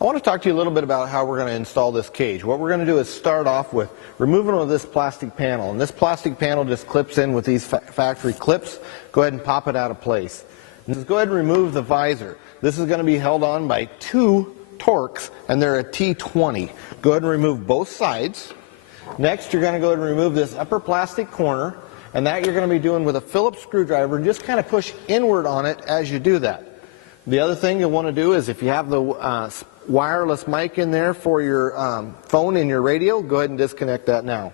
I want to talk to you a little bit about how we're going to install this cage. What we're going to do is start off with removal of this plastic panel. And this plastic panel just clips in with these factory clips. Go ahead and pop it out of place. And just go ahead and remove the visor. This is going to be held on by 2 Torx, and they're a T20. Go ahead and remove both sides. Next, you're going to go ahead and remove this upper plastic corner, and that you're going to be doing with a Phillips screwdriver, and just kind of push inward on it as you do that. The other thing you'll want to do is if you have the wireless mic in there for your phone and your radio, go ahead and disconnect that now.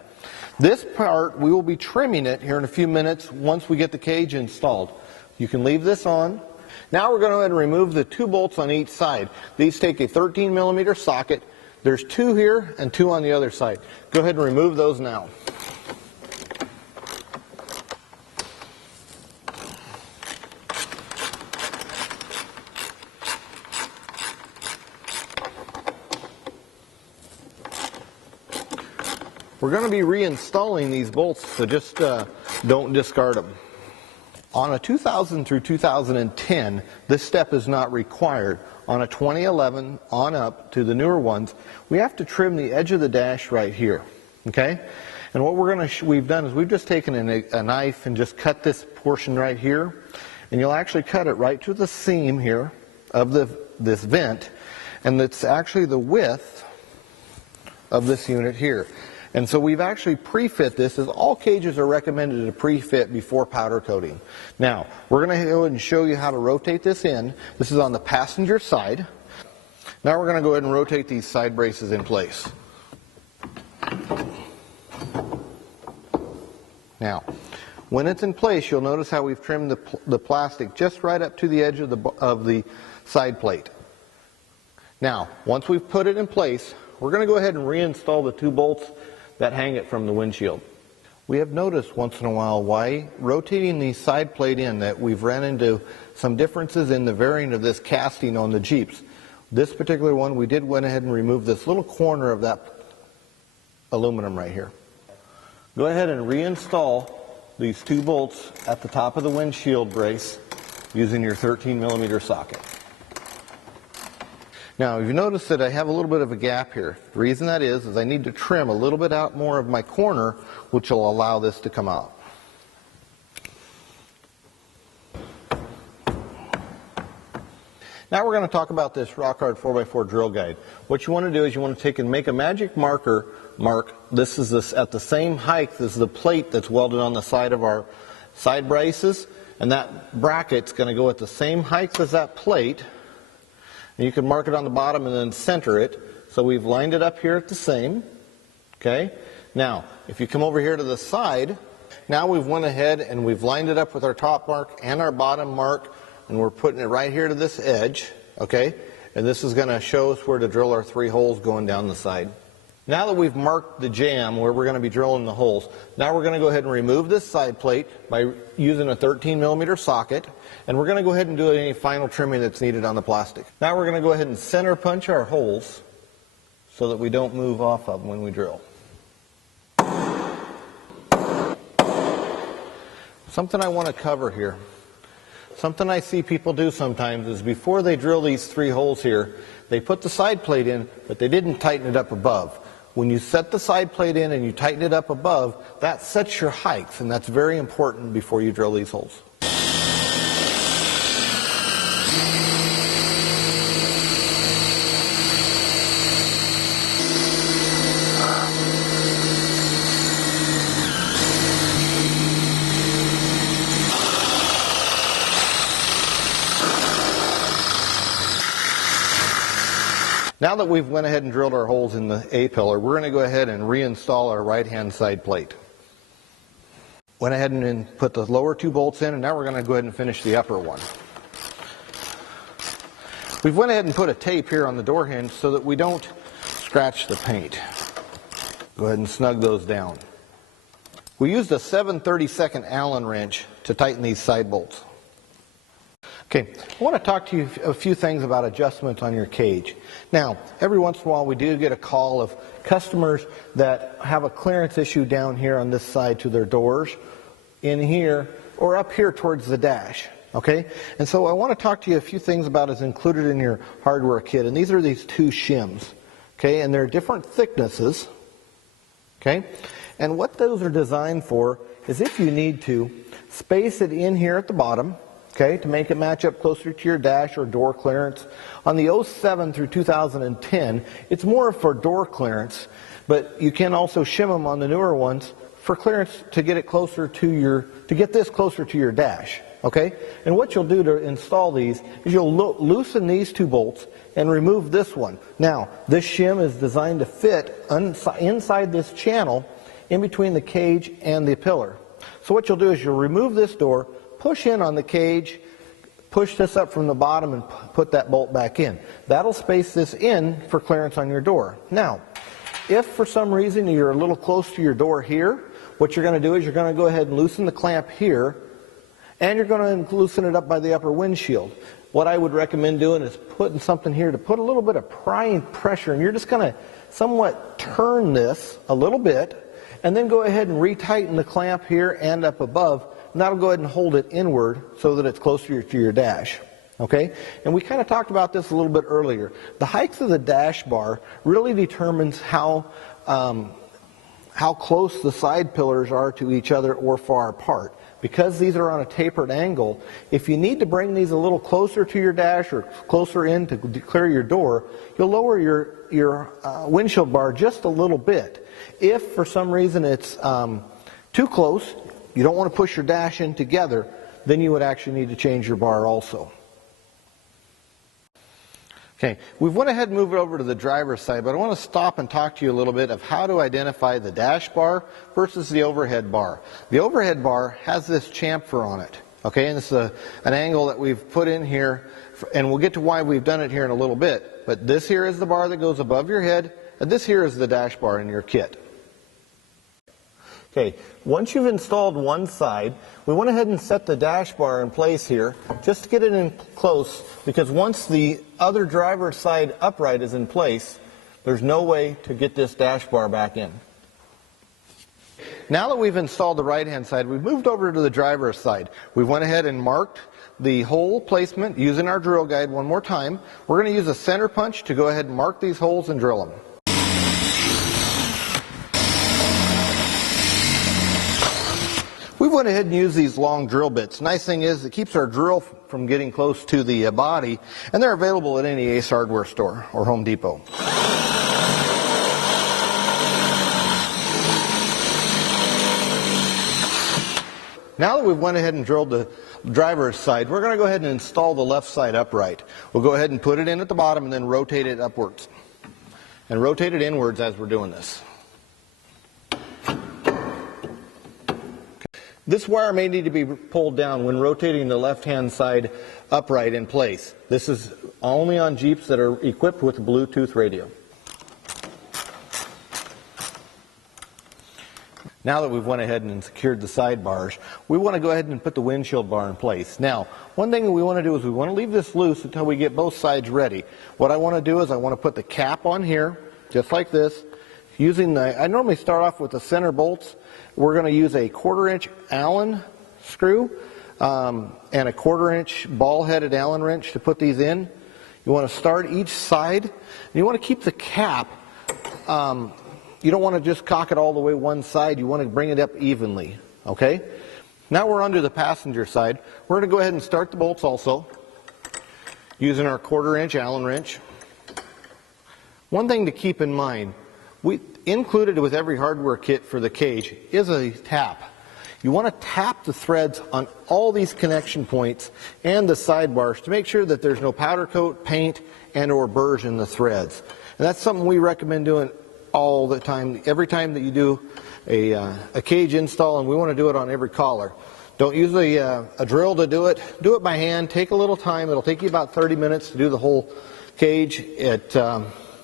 This part, we will be trimming it here in a few minutes once we get the cage installed. You can leave this on. Now we're going to go ahead and remove the 2 bolts on each side. These take a 13mm socket. There's 2 here and 2 on the other side. Go ahead and remove those now. We're going to be reinstalling these bolts, so just don't discard them. On a 2000 through 2010, this step is not required. On a 2011 on up to the newer ones, we have to trim the edge of the dash right here. Okay? And what we've done is we've just taken a knife and just cut this portion right here, and you'll actually cut it right to the seam here of this vent, and it's actually the width of this unit here. And so we've actually pre-fit this, as all cages are recommended to pre-fit before powder coating. Now, we're going to go ahead and show you how to rotate this in. This is on the passenger side. Now we're going to go ahead and rotate these side braces in place. Now, when it's in place, you'll notice how we've trimmed the plastic just right up to the edge of the side plate. Now, once we've put it in place, we're going to go ahead and reinstall the 2 bolts that hang it from the windshield. We have noticed once in a while why rotating the side plate in that we've ran into some differences in the variant of this casting on the Jeeps. This particular one, we went ahead and remove this little corner of that aluminum right here. Go ahead and reinstall these 2 bolts at the top of the windshield brace using your 13mm socket. Now, you've noticed that I have a little bit of a gap here. The reason that is I need to trim a little bit out more of my corner, which will allow this to come out. Now we're going to talk about this rock hard 4x4 drill guide. What you want to do is you want to take and make a magic mark. This is at the same height as the plate that's welded on the side of our side braces, and that bracket's going to go at the same height as that plate. And you can mark it on the bottom and then center it. So we've lined it up here at the same. Okay. Now, if you come over here to the side, now we've went ahead and we've lined it up with our top mark and our bottom mark, and we're putting it right here to this edge. Okay. And this is going to show us where to drill our 3 holes going down the side. Now that we've marked the jamb where we're going to be drilling the holes, now we're going to go ahead and remove this side plate by using a 13mm socket, and we're going to go ahead and do any final trimming that's needed on the plastic. Now we're going to go ahead and center punch our holes so that we don't move off of them when we drill. Something I want to cover here. Something I see people do sometimes is before they drill these 3 holes here, they put the side plate in, but they didn't tighten it up above. When you set the side plate in and you tighten it up above, that sets your height, and that's very important before you drill these holes. Now that we've went ahead and drilled our holes in the A-pillar, we're going to go ahead and reinstall our right-hand side plate. Went ahead and put the lower 2 bolts in, and now we're going to go ahead and finish the upper one. We've went ahead and put a tape here on the door hinge so that we don't scratch the paint. Go ahead and snug those down. We used a 7/32 Allen wrench to tighten these side bolts. Okay, I want to talk to you a few things about adjustments on your cage. Now, every once in a while we do get a call of customers that have a clearance issue down here on this side to their doors, in here, or up here towards the dash. Okay, and so I want to talk to you a few things about is included in your hardware kit, and these are these two shims, okay, and they're different thicknesses, okay, and what those are designed for is if you need to space it in here at the bottom, okay, to make it match up closer to your dash or door clearance. On the 07 through 2010, it's more for door clearance, but you can also shim them on the newer ones for clearance to get it closer to your, to get this closer to your dash. Okay, and what you'll do to install these is you'll loosen these two bolts and remove this one. Now, this shim is designed to fit inside this channel in between the cage and the pillar. So what you'll do is you'll remove this door, push in on the cage, push this up from the bottom and put that bolt back in. That'll space this in for clearance on your door. Now, if for some reason you're a little close to your door here, what you're going to do is you're going to go ahead and loosen the clamp here, and you're going to loosen it up by the upper windshield. What I would recommend doing is putting something here to put a little bit of prying pressure, and you're just going to somewhat turn this a little bit, and then go ahead and retighten the clamp here and up above, and that'll go ahead and hold it inward so that it's closer to your dash. Okay? And we kind of talked about this a little bit earlier. The height of the dash bar really determines how close the side pillars are to each other or far apart. Because these are on a tapered angle, if you need to bring these a little closer to your dash or closer in to clear your door, you'll lower your windshield bar just a little bit. If for some reason it's too close, you don't want to push your dash in together, then you would actually need to change your bar also. Okay, we've went ahead and moved over to the driver's side, but I want to stop and talk to you a little bit of how to identify the dash bar versus the overhead bar. The overhead bar has this chamfer on it, okay, and it's an angle that we've put in here, and we'll get to why we've done it here in a little bit, but this here is the bar that goes above your head, and this here is the dash bar in your kit. Okay, once you've installed one side, we went ahead and set the dash bar in place here just to get it in close, because once the other driver's side upright is in place, there's no way to get this dash bar back in. Now that we've installed the right-hand side, we've moved over to the driver's side. We went ahead and marked the hole placement using our drill guide one more time. We're going to use a center punch to go ahead and mark these holes and drill them. We went ahead and used these long drill bits. Nice thing is it keeps our drill from getting close to the body, and they're available at any Ace Hardware store or Home Depot. Now that we've went ahead and drilled the driver's side, we're going to go ahead and install the left side upright. We'll go ahead and put it in at the bottom and then rotate it upwards. And rotate it inwards as we're doing this. This wire may need to be pulled down when rotating the left-hand side upright in place. This is only on Jeeps that are equipped with a Bluetooth radio. Now that we've went ahead and secured the side bars, we want to go ahead and put the windshield bar in place. Now, one thing that we want to do is we want to leave this loose until we get both sides ready. What I want to do is I want to put the cap on here, just like this. I normally start off with the center bolts. We're going to use a 1/4-inch Allen screw and a 1/4-inch ball-headed Allen wrench to put these in. You want to start each side, and you want to keep the cap. You don't want to just cock it all the way one side. You want to bring it up evenly, okay? Now we're under the passenger side. We're going to go ahead and start the bolts also using our 1/4-inch Allen wrench. One thing to keep in mind, included with every hardware kit for the cage is a tap. You want to tap the threads on all these connection points and the sidebars to make sure that there's no powder coat, paint, and or burrs in the threads. And that's something we recommend doing all the time, every time that you do a cage install, and we want to do it on every collar. Don't use a drill to do it. Do it by hand. Take a little time. It'll take you about 30 minutes to do the whole cage. It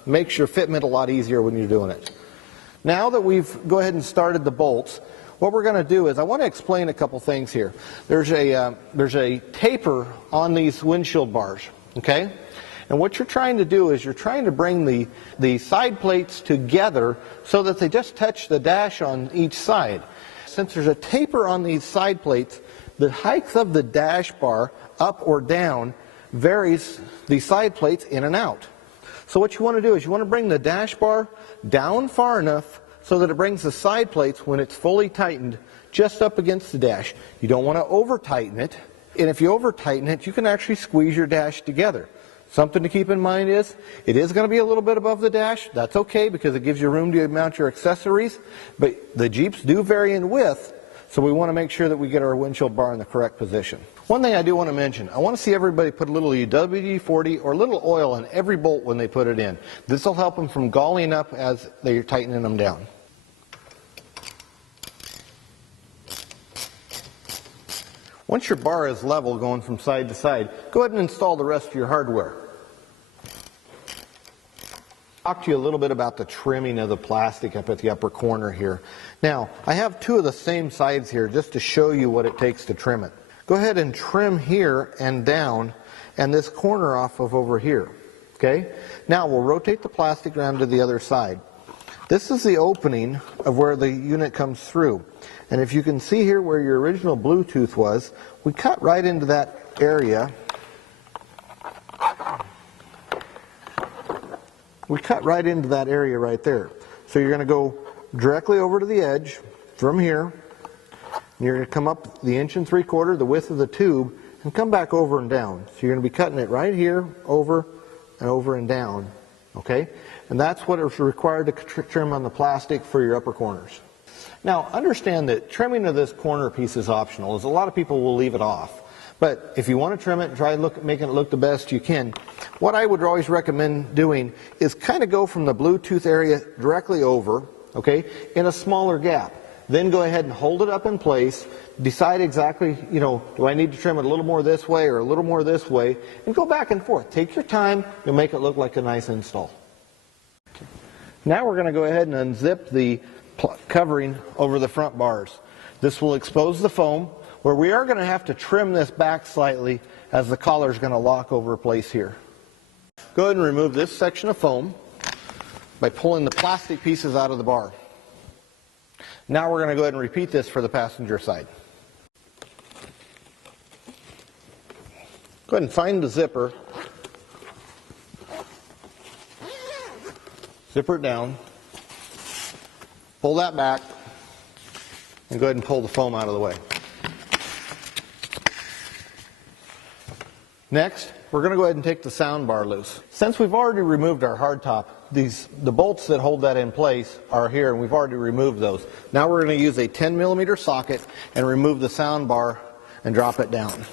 makes your fitment a lot easier when you're doing it. Now that we've go ahead and started the bolts, what we're going to do is I want to explain a couple things here. There's a taper on these windshield bars, okay? And what you're trying to do is you're trying to bring the side plates together so that they just touch the dash on each side. Since there's a taper on these side plates, the height of the dash bar, up or down, varies the side plates in and out. So what you want to do is you want to bring the dash bar down far enough so that it brings the side plates, when it's fully tightened, just up against the dash. You don't want to over tighten it, and if you over tighten it, you can actually squeeze your dash together. Something to keep in mind is, it is going to be a little bit above the dash. That's okay because it gives you room to mount your accessories, but the Jeeps do vary in width, so we want to make sure that we get our windshield bar in the correct position. One thing I do want to mention, I want to see everybody put a little WD-40 or a little oil in every bolt when they put it in. This will help them from galling up as they're tightening them down. Once your bar is level going from side to side, go ahead and install the rest of your hardware. Talk to you a little bit about the trimming of the plastic up at the upper corner here. Now, I have two of the same sides here just to show you what it takes to trim it. Go ahead and trim here and down and this corner off of over here. Okay? Now we'll rotate the plastic around to the other side. This is the opening of where the unit comes through. And if you can see here where your original Bluetooth was, we cut right into that area. We cut right into that area right there. So you're going to go directly over to the edge from here. And you're going to come up the 1 3/4, the width of the tube, and come back over and down. So you're going to be cutting it right here, over and down. Okay? And that's what is required to trim on the plastic for your upper corners. Now, understand that trimming of this corner piece is optional, as a lot of people will leave it off. But if you want to trim it and try making it look the best you can, what I would always recommend doing is kind of go from the Bluetooth area directly over, okay, in a smaller gap. Then go ahead and hold it up in place, decide exactly, do I need to trim it a little more this way or a little more this way, and go back and forth. Take your time, you'll make it look like a nice install. Okay. Now we're going to go ahead and unzip the covering over the front bars. This will expose the foam, where we are going to have to trim this back slightly as the collar is going to lock over place here. Go ahead and remove this section of foam by pulling the plastic pieces out of the bar. Now we're going to go ahead and repeat this for the passenger side. Go ahead and find the zipper. Zipper it down. Pull that back, and go ahead and pull the foam out of the way. Next, we're going to go ahead and take the sound bar loose. Since we've already removed our hardtop, the bolts that hold that in place are here, and we've already removed those. Now we're going to use a 10mm socket and remove the sound bar and drop it down.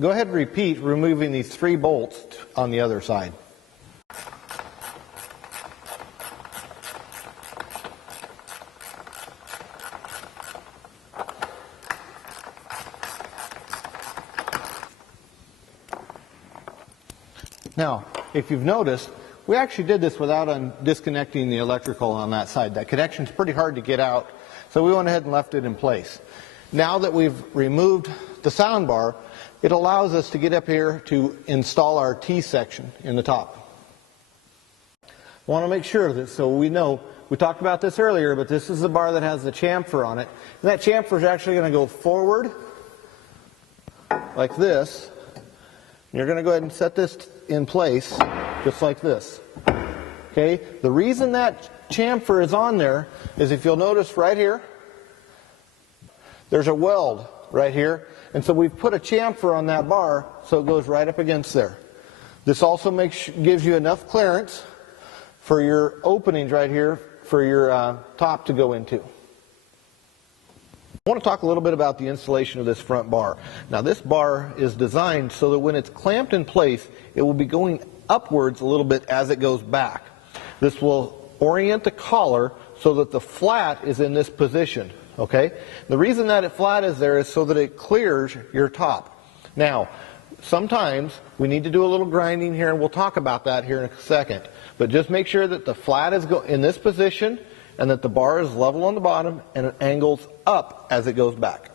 Go ahead and repeat removing these 3 bolts on the other side. Now, if you've noticed, we actually did this without disconnecting the electrical on that side. That connection's pretty hard to get out, so we went ahead and left it in place. Now that we've removed the sound bar, it allows us to get up here to install our T section in the top. I want to make sure that, so we know, we talked about this earlier, but this is the bar that has the chamfer on it. And that chamfer is actually going to go forward like this. You're going to go ahead and set this in place just like this. Okay? The reason that chamfer is on there is, if you'll notice right here, there's a weld right here, and so we've put a chamfer on that bar so it goes right up against there. This also gives you enough clearance for your openings right here for your top to go into. I want to talk a little bit about the installation of this front bar. Now, this bar is designed so that when it's clamped in place, it will be going upwards a little bit as it goes back. This will orient the collar so that the flat is in this position. Okay? The reason that it flat is there is so that it clears your top. Now, sometimes we need to do a little grinding here, and we'll talk about that here in a second. But just make sure that the flat is in this position and that the bar is level on the bottom and it angles up as it goes back.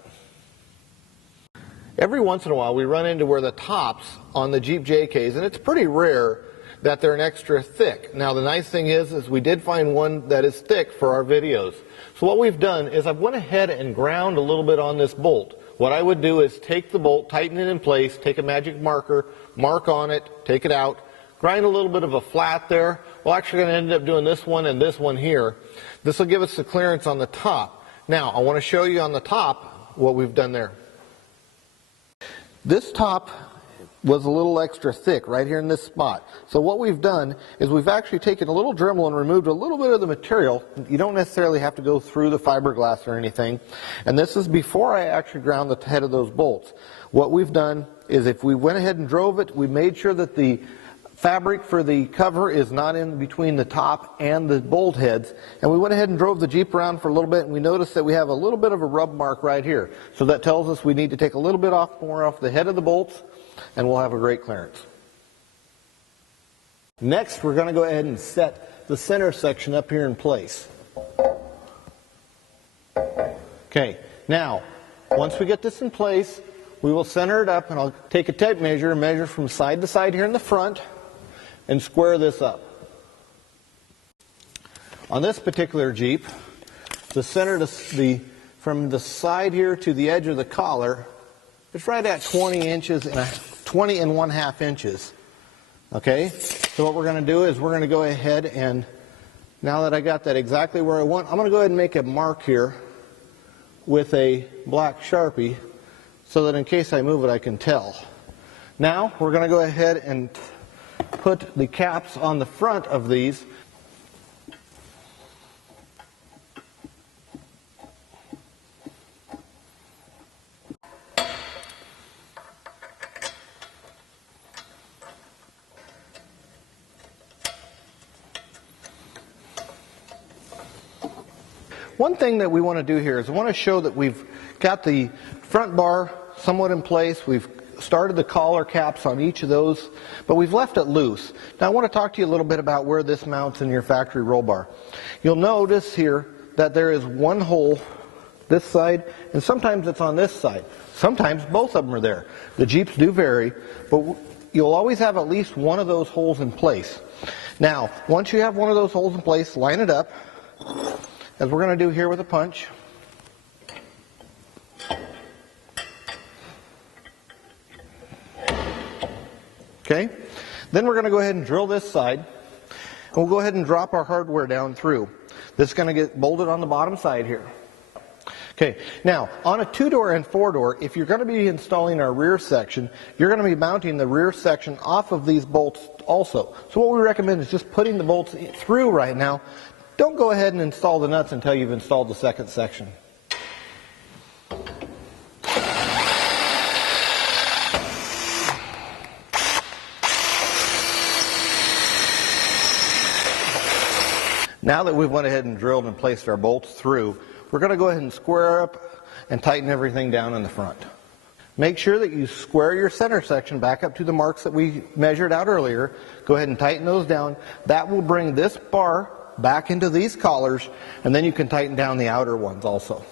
Every once in a while we run into where the tops on the Jeep JKs, and it's pretty rare, that they're an extra thick. Now the nice thing is we did find one that is thick for our videos. So what we've done is I've went ahead and ground a little bit on this bolt. What I would do is take the bolt, tighten it in place, take a magic marker, mark on it, take it out, grind a little bit of a flat there. We're actually going to end up doing this one and this one here. This will give us the clearance on the top. Now I want to show you on the top what we've done there. This top was a little extra thick right here in this spot. So what we've done is we've actually taken a little Dremel and removed a little bit of the material. You don't necessarily have to go through the fiberglass or anything. And this is before I actually ground the head of those bolts. What we've done is if we went ahead and drove it, we made sure that the fabric for the cover is not in between the top and the bolt heads, and we went ahead and drove the Jeep around for a little bit, and we noticed that we have a little bit of a rub mark right here. So that tells us we need to take a little bit more off the head of the bolts, and we'll have a great clearance. Next, we're going to go ahead and set the center section up here in place. Okay, now once we get this in place, we will center it up, and I'll take a tape measure and measure from side to side here in the front and square this up. On this particular Jeep, the center from the side here to the edge of the collar, it's right at 20 inches and 20 1/2 inches. Okay, so what we're going to do is we're going to go ahead and, now that I got that exactly where I want, I'm going to go ahead and make a mark here with a black Sharpie so that in case I move it I can tell. Now we're going to go ahead and put the caps on the front of these. One thing that we want to do here is I want to show that we've got the front bar somewhat in place. We've started the collar caps on each of those, but we've left it loose. Now I want to talk to you a little bit about where this mounts in your factory roll bar. You'll notice here that there is one hole this side, and sometimes it's on this side. Sometimes both of them are there. The Jeeps do vary, but you'll always have at least one of those holes in place. Now, once you have one of those holes in place, line it up, as we're going to do here with a punch. Okay, then we're going to go ahead and drill this side, and we'll go ahead and drop our hardware down through. This is going to get bolted on the bottom side here. Okay, now on a 2-door and 4-door, if you're going to be installing our rear section, you're going to be mounting the rear section off of these bolts also. So what we recommend is just putting the bolts through right now. Don't go ahead and install the nuts until you've installed the second section. Now that we've went ahead and drilled and placed our bolts through, we're going to go ahead and square up and tighten everything down in the front. Make sure that you square your center section back up to the marks that we measured out earlier. Go ahead and tighten those down. That will bring this bar back into these collars, and then you can tighten down the outer ones also.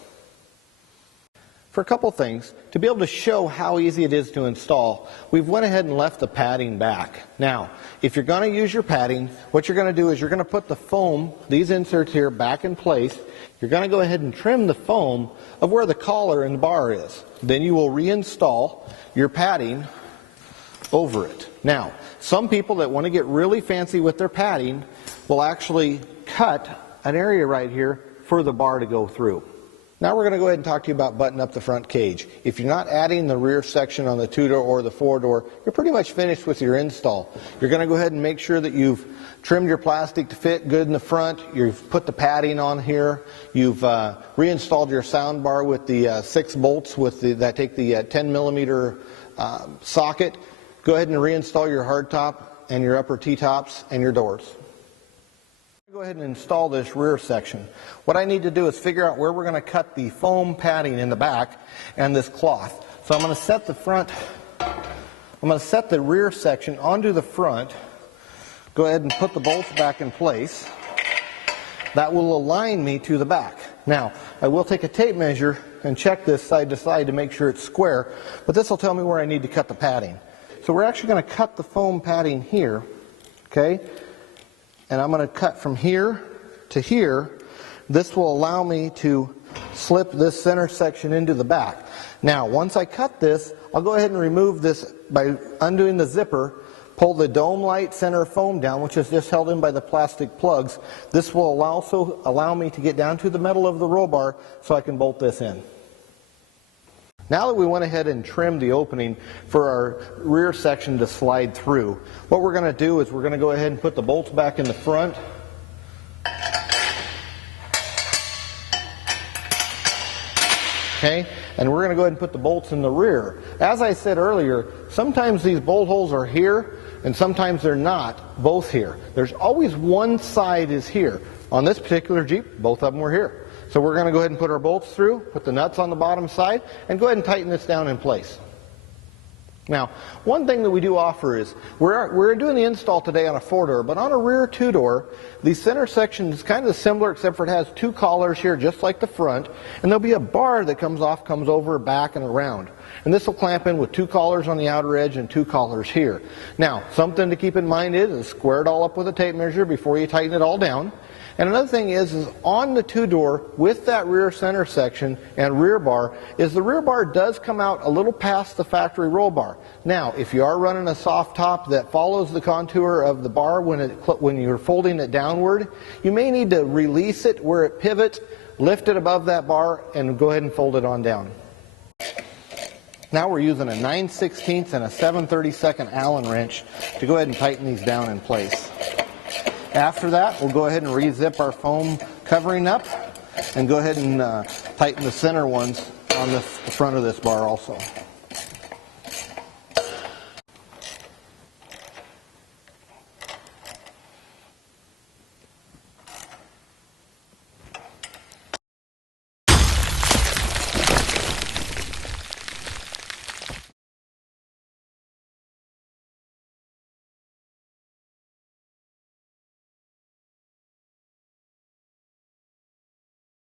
For a couple things, to be able to show how easy it is to install, we've went ahead and left the padding back. Now, if you're going to use your padding, what you're going to do is you're going to put the foam, these inserts here, back in place. You're going to go ahead and trim the foam of where the collar and the bar is. Then you will reinstall your padding over it. Now, some people that want to get really fancy with their padding will actually cut an area right here for the bar to go through. Now we're going to go ahead and talk to you about buttoning up the front cage. If you're not adding the rear section on the 2-door or the 4-door, you're pretty much finished with your install. You're going to go ahead and make sure that you've trimmed your plastic to fit good in the front. You've put the padding on here. You've reinstalled your sound bar with the 6 bolts that take the 10 millimeter socket. Go ahead and reinstall your hardtop and your upper T-tops and your doors. Go ahead and install this rear section. What I need to do is figure out where we're going to cut the foam padding in the back and this cloth. So I'm going to set the rear section onto the front. Go ahead and put the bolts back in place. That will align me to the back. Now, I will take a tape measure and check this side to side to make sure it's square, but this will tell me where I need to cut the padding. So we're actually going to cut the foam padding here. Okay? And I'm going to cut from here to here. This will allow me to slip this center section into the back. Now, once I cut this, I'll go ahead and remove this by undoing the zipper, pull the dome light center foam down, which is just held in by the plastic plugs. This will also allow me to get down to the metal of the roll bar so I can bolt this in. Now that we went ahead and trimmed the opening for our rear section to slide through, what we're going to do is we're going to go ahead and put the bolts back in the front. Okay, and we're going to go ahead and put the bolts in the rear. As I said earlier, sometimes these bolt holes are here and sometimes they're not both here. There's always one side is here. On this particular Jeep, both of them were here. So we're going to go ahead and put our bolts through, put the nuts on the bottom side, and go ahead and tighten this down in place. Now, one thing that we do offer is, we're doing the install today on a 4-door, but on a rear 2-door, the center section is kind of similar, except for it has 2 collars here, just like the front, and there'll be a bar that comes over, back, and around. And this will clamp in with 2 collars on the outer edge and 2 collars here. Now, something to keep in mind is square it all up with a tape measure before you tighten it all down. And another thing is on the 2-door with that rear center section and rear bar, is the rear bar does come out a little past the factory roll bar. Now, if you are running a soft top that follows the contour of the bar when you're folding it downward, you may need to release it where it pivots, lift it above that bar, and go ahead and fold it on down. Now we're using a 9/16 and a 7/32 Allen wrench to go ahead and tighten these down in place. After that, we'll go ahead and re-zip our foam covering up and go ahead and tighten the center ones on the front of this bar also.